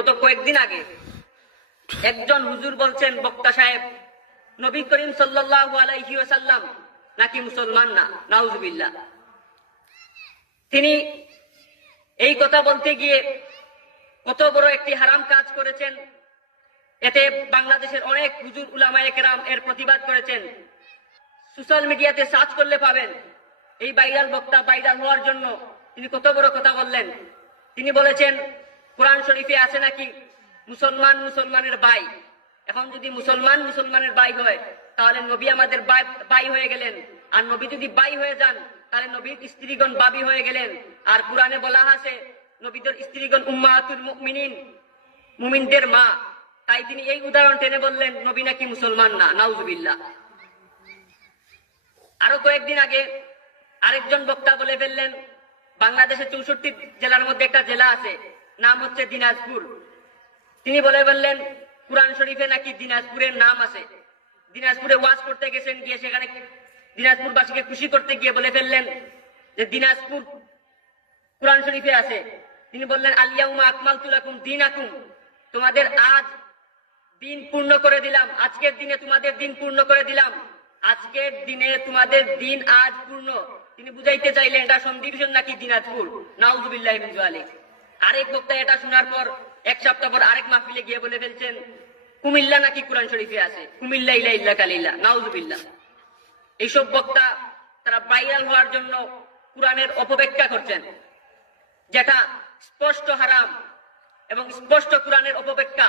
গত কয়েকদিন আগে একজন হুজুর বলছেন, বক্তা সাহেব, নবী করিম সাল্লাল্লাহু আলাইহি ওয়াসাল্লাম নাকি মুসলমান না, নাউজুবিল্লাহ। তিনি এই কথা বলতে গিয়ে কত বড় একটি হারাম কাজ করেছেন। এতে বাংলাদেশের অনেক হুজুর উলামায়ে কেরাম এর প্রতিবাদ করেছেন। সোশ্যাল মিডিয়াতে সার্চ করলে পাবেন এই ভাইরাল বক্তা ভাইরাল হওয়ার জন্য তিনি কত বড় কথা বললেন। তিনি বলেছেন, কোরআন শরীফে আছে নাকি মুসলমান মুসলমানের ভাই। এখন যদি মুসলমান মুসলমানের ভাই হয় তাহলে নবী আমাদের ভাই হয়ে গেলেন, আর নবী যদি ভাই হয়ে যান তাহলে নবীর স্ত্রীগণ বাবি হয়ে গেলেন। আর কোরআনে বলা আছে নবীদের স্ত্রীগণ উম্মাহাতুল মুমিনিন, মুমিনদের মা। তাই তিনি এই উদাহরণ টেনে বললেন নবী নাকি মুসলমান না, নাউজুবিল্লাহ। আরো কয়েকদিন আগে আরেকজন বক্তা বলে ফেললেন, বাংলাদেশের 64 জেলার মধ্যে একটা জেলা আছে, নাম হচ্ছে দিনাজপুর। তিনি বলে বললেন কোরআন শরীফে নাকি দিনাজপুরের নাম আছে। দিনাজপুরে ওয়াজ করতে গেছেন, গিয়ে সেখানে দিনাজপুরবাসীকে খুশি করতে গিয়ে বলে ফেললেন যে দিনাজপুর কোরআন শরীফে আছে। তিনি বললেন আল-ইয়াউমা আকমালতু লাকুম দীনাকুম, তোমাদের আজ দিন পূর্ণ করে দিলাম, আজকের দিনে তোমাদের দিন পূর্ণ করে দিলাম, আজকের দিনে তোমাদের দিন আজ পূর্ণ। তিনি বুঝাইতে চাইলেন এটা সন্ধিবিষণ নাকি দিনাজপুর, নাউজুবিল্লাহি মিন যালিক। আরেক বক্তা এটা শোনার পর এক সপ্তাহ পর আরেক মাহফিলে গিয়ে বলে ফেলছেন কুমিল্লা নাকি কোরআন শরীফে আছে, কুমিল্লা ইলা ইল্লা কালিল্লাহ, নাউজুবিল্লাহ। এইসব বক্তা তারা ভাইরাল হওয়ার জন্য কোরআনের অপব্যাখ্যা করছেন, যেটা স্পষ্ট হারাম এবং স্পষ্ট কোরআনের অপব্যাখ্যা।